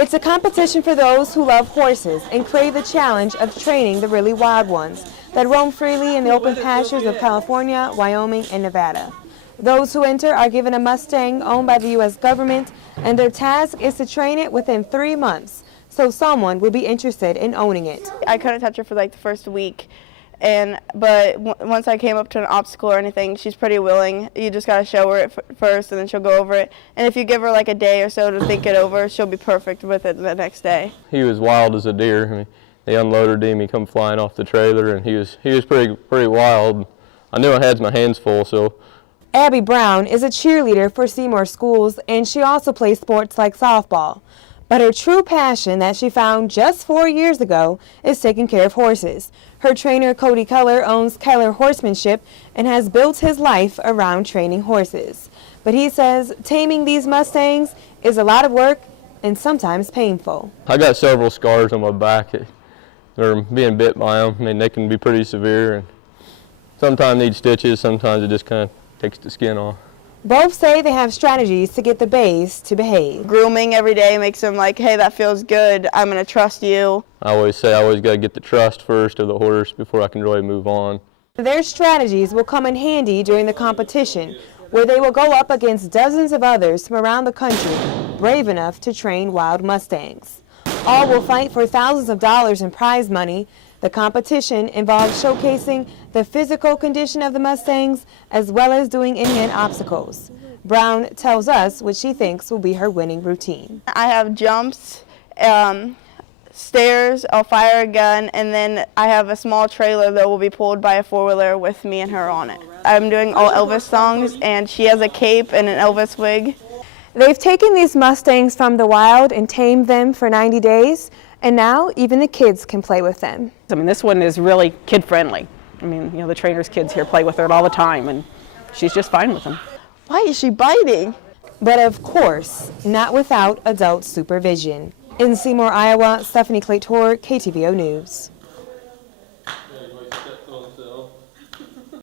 It's a competition for those who love horses and crave the challenge of training the really wild ones that roam freely in the open pastures of California, Wyoming, and Nevada. Those who enter are given a Mustang owned by the U.S. government, and their task is to train it within 3 months, so someone will be interested in owning it. I couldn't touch her for like the first week, but once I came up to an obstacle or anything, she's pretty willing. You just got to show her it first, and then she'll go over it. And if you give her like a day or so to think it over, she'll be perfect with it the next day. He was wild as a deer. I mean, they unloaded him, he come flying off the trailer, and he was pretty wild. I knew I had my hands full, so. Abby Brown is a cheerleader for Seymour schools, and she also plays sports like softball. But her true passion that she found just 4 years ago is taking care of horses. Her trainer, Cody Keller, owns Keller Horsemanship and has built his life around training horses. But he says taming these Mustangs is a lot of work and sometimes painful. I got several scars on my back. They're being bit by them. I mean, they can be pretty severe, and sometimes need stitches, sometimes it just kind of takes the skin off. Both say they have strategies to get the bays to behave. Grooming every day makes them like, hey, that feels good, I'm going to trust you. I always say I always got to get the trust first of the horse before I can really move on. Their strategies will come in handy during the competition, where they will go up against dozens of others from around the country brave enough to train wild Mustangs. All will fight for thousands of dollars in prize money. The competition involves showcasing the physical condition of the Mustangs as well as doing in-hand obstacles. Brown tells us what she thinks will be her winning routine. I have jumps, stairs, I'll fire a gun, and then I have a small trailer that will be pulled by a four-wheeler with me and her on it. I'm doing all Elvis songs, and she has a cape and an Elvis wig. They've taken these Mustangs from the wild and tamed them for 90 days, and now even the kids can play with them. I mean, this one is really kid-friendly. I mean, the trainer's kids here play with her all the time, and she's just fine with them. Why is she biting? But of course, not without adult supervision. In Seymour, Iowa, Stephanie Claytor, KTVO News.